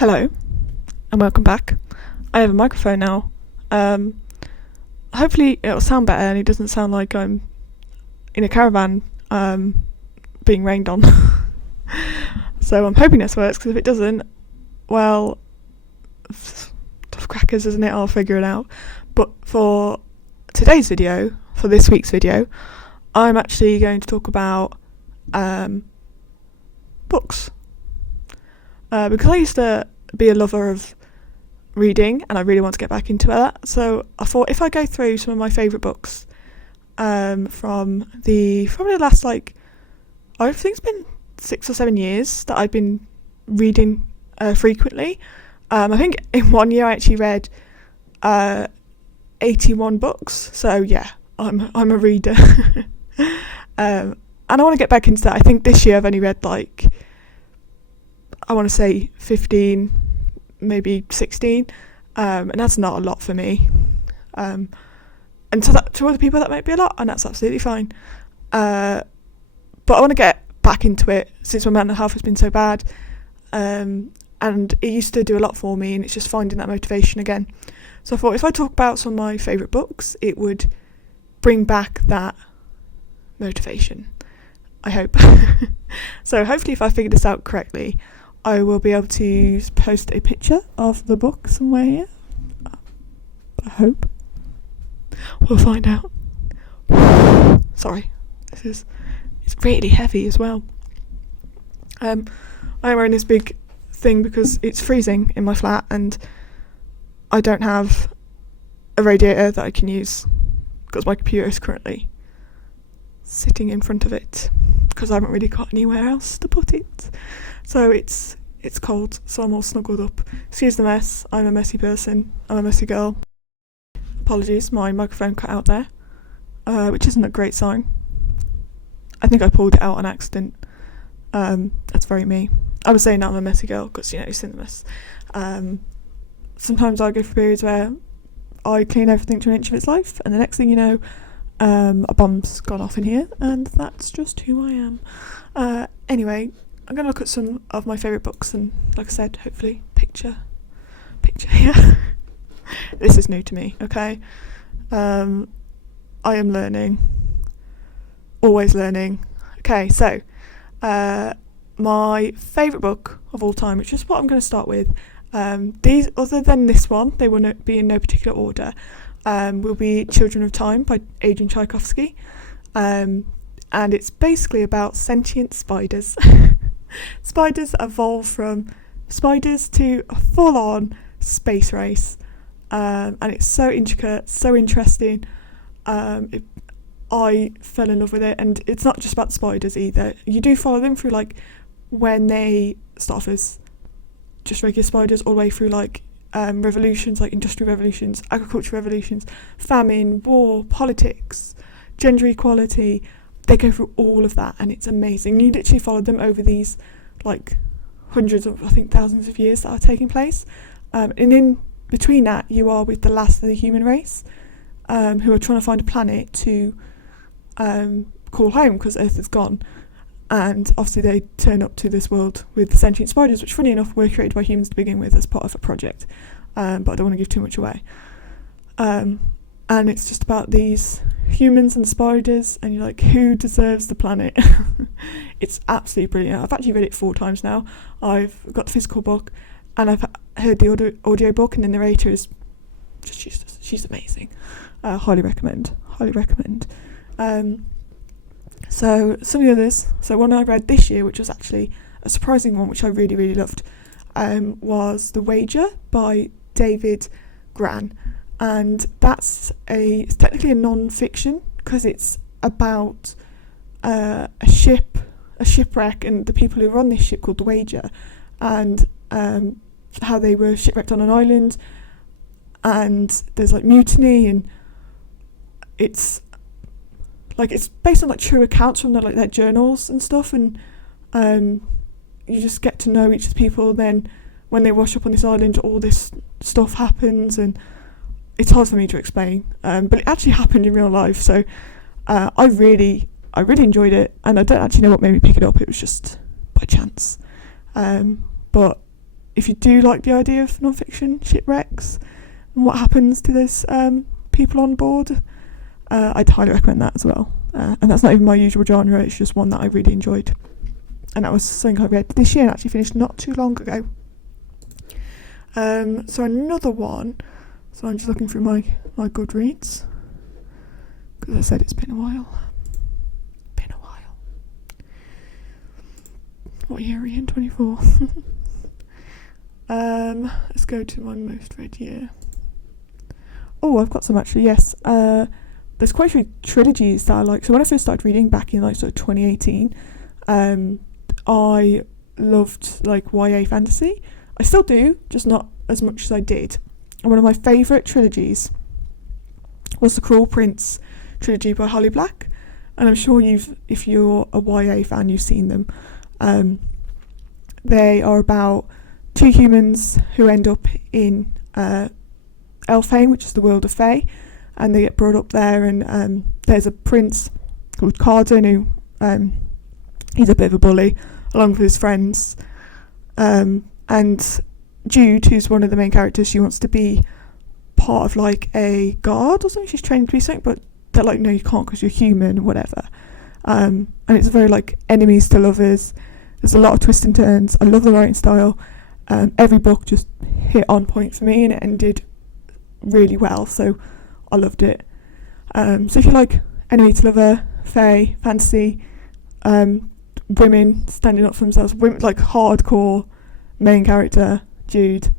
Hello, and welcome back. I have a microphone now. Hopefully it'll sound better and it doesn't sound like I'm in a caravan being rained on. So I'm hoping this works, because if it doesn't, well, tough crackers, isn't it? I'll figure it out. But for today's video, for this week's video, I'm actually going to talk about books. Because I used to be a lover of reading and I really want to get back into that, so I thought if I go through some of my favourite books from the last, I think it's been 6 or 7 years that I've been reading frequently. I think in 1 year I actually read 81 books, so yeah, I'm a reader. And I want to get back into that. I think this year I've only read I want to say 15, maybe 16, and that's not a lot for me. And to other people that might be a lot, and that's absolutely fine. But I want to get back into it since my mental health has been so bad, and it used to do a lot for me, and it's just finding that motivation again. So I thought if I talk about some of my favourite books, it would bring back that motivation, I hope. So hopefully if I figure this out correctly, I will be able to post a picture of the book somewhere here. I hope. We'll find out. Sorry, it's really heavy as well. I'm wearing this big thing because it's freezing in my flat and I don't have a radiator that I can use because my computer is currently sitting in front of it because I haven't really got anywhere else to put it. So it's cold, so I'm all snuggled up. Excuse the mess, I'm a messy person, I'm a messy girl. Apologies, my microphone cut out there, which isn't a great sign. I think I pulled it out on accident. That's very me. I was saying that I'm a messy girl because, it's in the mess. Sometimes I go through periods where I clean everything to an inch of its life, and the next thing you know, a bomb's gone off in here, and that's just who I am. Anyway, I'm going to look at some of my favourite books and, like I said, hopefully picture here. This is new to me, okay? I am learning. Always learning. Okay, so my favourite book of all time, which is what I'm going to start with. These, other than this one, they will be in no particular order, will be Children of Time by Adrian Tchaikovsky. And it's basically about sentient spiders. Spiders evolve from spiders to a full-on space race, and it's so intricate, so interesting. I fell in love with it, and it's not just about the spiders either. You do follow them through when they start off as just regular spiders, all the way through revolutions, like industrial revolutions, agricultural revolutions, famine, war, politics, gender equality. They go through all of that, and it's amazing. You literally follow them over these hundreds of, I think, thousands of years that are taking place, and in between that you are with the last of the human race, who are trying to find a planet to call home because Earth is gone. And obviously they turn up to this world with the sentient spiders, which, funny enough, were created by humans to begin with as part of a project, but I don't want to give too much away. And it's just about these humans and spiders, and you're like, who deserves the planet? It's absolutely brilliant. I've actually read it 4 times now. I've got the physical book, and I've heard the audio book, and the narrator is just, she's amazing. Highly recommend. So some of the others, so one I read this year, which was actually a surprising one, which I really, really loved, was The Wager by David Gran. And it's technically a non-fiction because it's about a shipwreck, and the people who run this ship called The Wager, and how they were shipwrecked on an island, and there's mutiny, and it's based on true accounts from their journals and stuff, and you just get to know each of the people. Then when they wash up on this island, all this stuff happens, and it's hard for me to explain, but it actually happened in real life. So I really enjoyed it, and I don't actually know what made me pick it up. It was just by chance, but if you do like the idea of non-fiction shipwrecks and what happens to those people on board, I'd highly recommend that as well. And that's not even my usual genre, it's just one that I really enjoyed. And that was something I read this year and actually finished not too long ago. So another one, so I'm just looking through my Goodreads, because I said it's been a while. What year are we in? 24. Let's go to my most read year. Oh, I've got some actually, yes. There's quite a few trilogies that I like. So when I first started reading back in like sort of 2018, I loved like YA fantasy. I still do, just not as much as I did. And one of my favourite trilogies was the Cruel Prince trilogy by Holly Black. And I'm sure if you're a YA fan, you've seen them. They are about two humans who end up in Elfhame, which is the world of Fae, and they get brought up there, and there's a prince called Carden who he's a bit of a bully along with his friends, and Jude, who's one of the main characters, she wants to be part of like a guard or something. She's trained to be something, but they're like, no, you can't because you're human, whatever. And it's very like enemies to lovers. There's a lot of twists and turns. I love the writing style. Every book just hit on point for me, and it ended really well, so I loved it. So if you like enemy to lover, fae, fantasy, women standing up for themselves, women, like hardcore main character, Jude,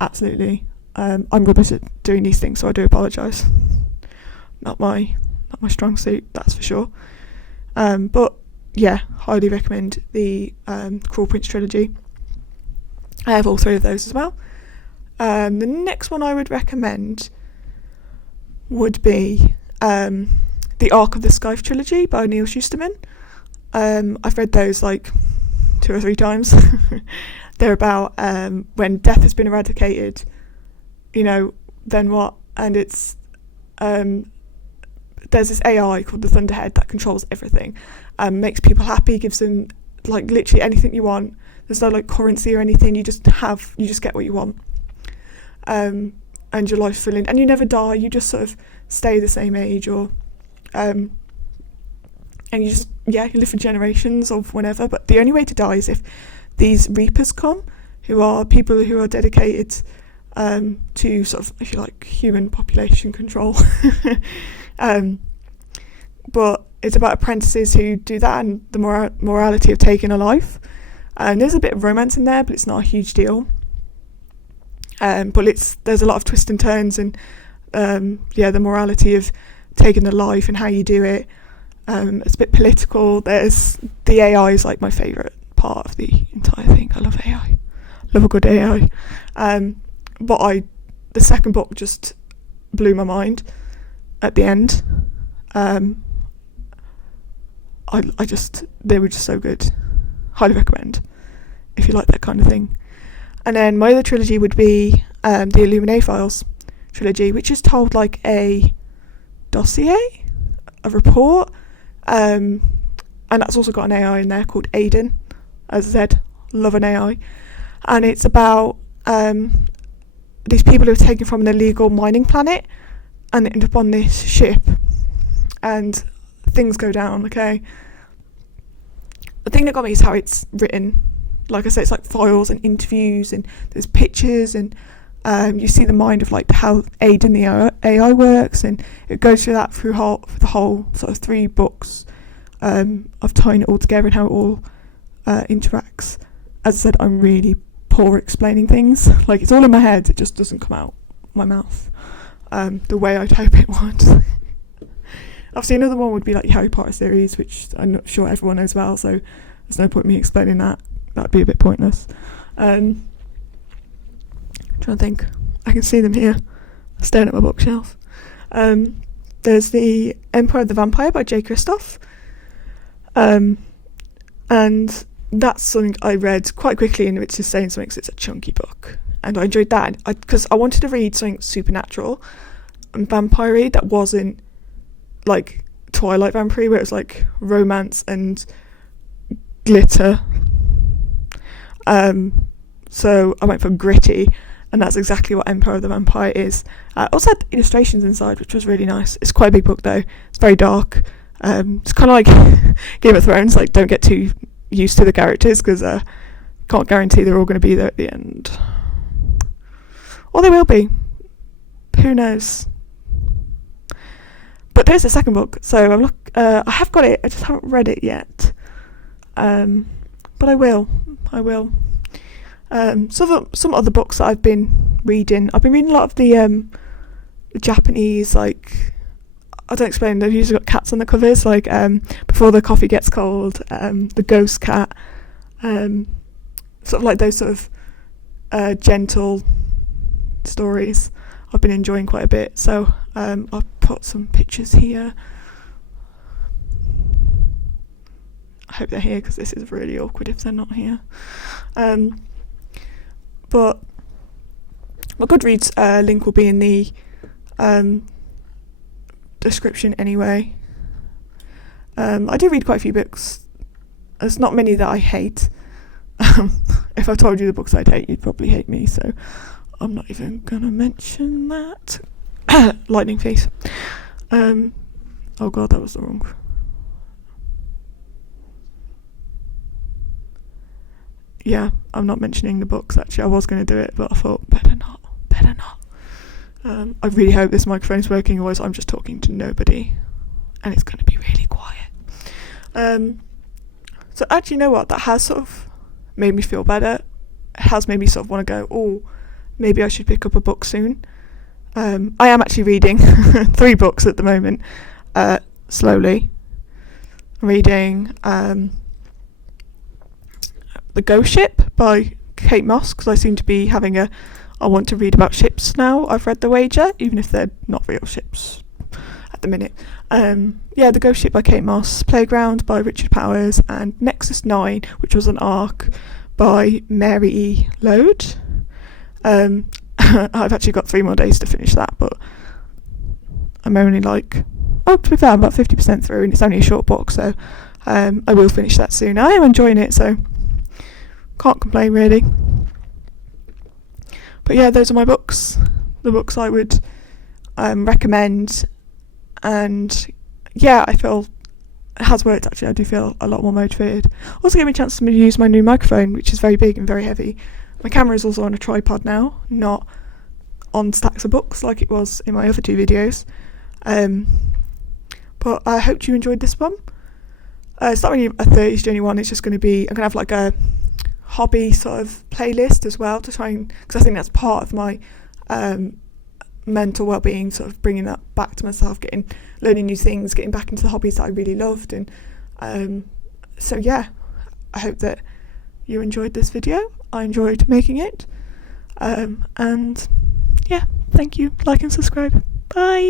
absolutely. I'm rubbish at doing these things, so I do apologise. Not my strong suit, that's for sure. But yeah, highly recommend the Cruel Prince trilogy. I have all three of those as well. The next one I would recommend would be the Ark of the Scythe trilogy by Neil Shusterman. I've read those like 2 or 3 times. They're about when death has been eradicated, then what? And it's there's this AI called the Thunderhead that controls everything, makes people happy, gives them like literally anything you want. There's no like currency or anything. You just get what you want, and your life's brilliant. And you never die. You just sort of stay the same age, or and you just you live for generations of whenever. But the only way to die is if these Reapers come, who are people who are dedicated to sort of, if you like, human population control. But it's about apprentices who do that and the morality of taking a life. And there's a bit of romance in there, but it's not a huge deal. But there's a lot of twists and turns, and the morality of taking a life and how you do it. It's a bit political. There's the AI is like my favourite part of the entire thing. I love AI. Love a good AI. But the second book just blew my mind at the end. They were just so good. Highly recommend if you like that kind of thing. And then my other trilogy would be the Illuminae Files trilogy, which is told like a dossier, a report, and that's also got an AI in there called Aiden. As I said, love an AI. And it's about these people who are taken from an illegal mining planet and end up on this ship, and things go down, okay? The thing that got me is how it's written. Like I said, it's like files and interviews, and there's pictures, and you see the mind of like how Aiden the AI works, and it goes through that through the whole sort of 3 books of tying it all together and how it all interacts. As I said, I'm really poor at explaining things. Like, it's all in my head, it just doesn't come out my mouth the way I'd hope it would. Obviously, another one would be like the Harry Potter series, which I'm not sure everyone knows well, so there's no point in me explaining that. That'd be a bit pointless. I'm trying to think. I can see them here, staring at my bookshelf. There's the Empire of the Vampire by J. Kristoff. And that's something I read quite quickly, and it's just saying something because it's a chunky book. And I enjoyed that because I wanted to read something supernatural and vampire-y that wasn't like Twilight vampire, where it was like romance and glitter. so I went for gritty, and that's exactly what Empire of the Vampire is. Also had illustrations inside, which was really nice. It's quite a big book though. It's very dark. It's kind of like Game of Thrones. Like, don't get too used to the characters, because can't guarantee they're all going to be there at the end. Or they will be. Who knows? But there's a second book, so I have got it. I just haven't read it yet. But I will. Some other books that I've been reading. I've been reading a lot of the Japanese, like, I don't explain, they've usually got cats on the covers, like Before the Coffee Gets Cold, The Ghost Cat, sort of like those sort of gentle stories I've been enjoying quite a bit. So I'll put some pictures here. I hope they're here, because this is really awkward if they're not here. But my Goodreads link will be in the description anyway. I do read quite a few books. There's not many that I hate. If I told you the books I'd hate, you'd probably hate me, so I'm not even gonna mention that. Lightning face. Oh god, that was the wrong. Yeah, I'm not mentioning the books actually. I was going to do it, but I thought better not. I really hope this microphone's working, otherwise I'm just talking to nobody and it's going to be really quiet. So actually, you know what, that has sort of made me feel better. It has made me sort of want to go, oh, maybe I should pick up a book soon. I am actually reading 3 books at the moment, slowly. I'm reading The Ghost Ship by Kate Moss, because I seem to be having I want to read about ships now. I've read The Wager, even if they're not real ships at the minute. The Ghost Ship by Kate Moss, Playground by Richard Powers, and Nexus 9, which was an arc by Mary E. Lode. I've actually got 3 more days to finish that, but I'm only to be fair, I'm about 50% through, and it's only a short book, so I will finish that soon. I am enjoying it, so can't complain really. But yeah, those are my books, the books I would recommend, and yeah, I feel it has worked actually. I do feel a lot more motivated. Also gave me a chance to use my new microphone, which is very big and very heavy. My camera is also on a tripod now, not on stacks of books like it was in my other 2 videos. But I hope you enjoyed this one. It's not really a 30s journey one, it's just going to be, I'm going to have like a hobby sort of playlist as well, to try and, because I think that's part of my mental well-being, sort of bringing that back to myself, learning new things, getting back into the hobbies that I really loved. And so yeah, I hope that you enjoyed this video. I enjoyed making it, and yeah, thank you. Like and subscribe. Bye.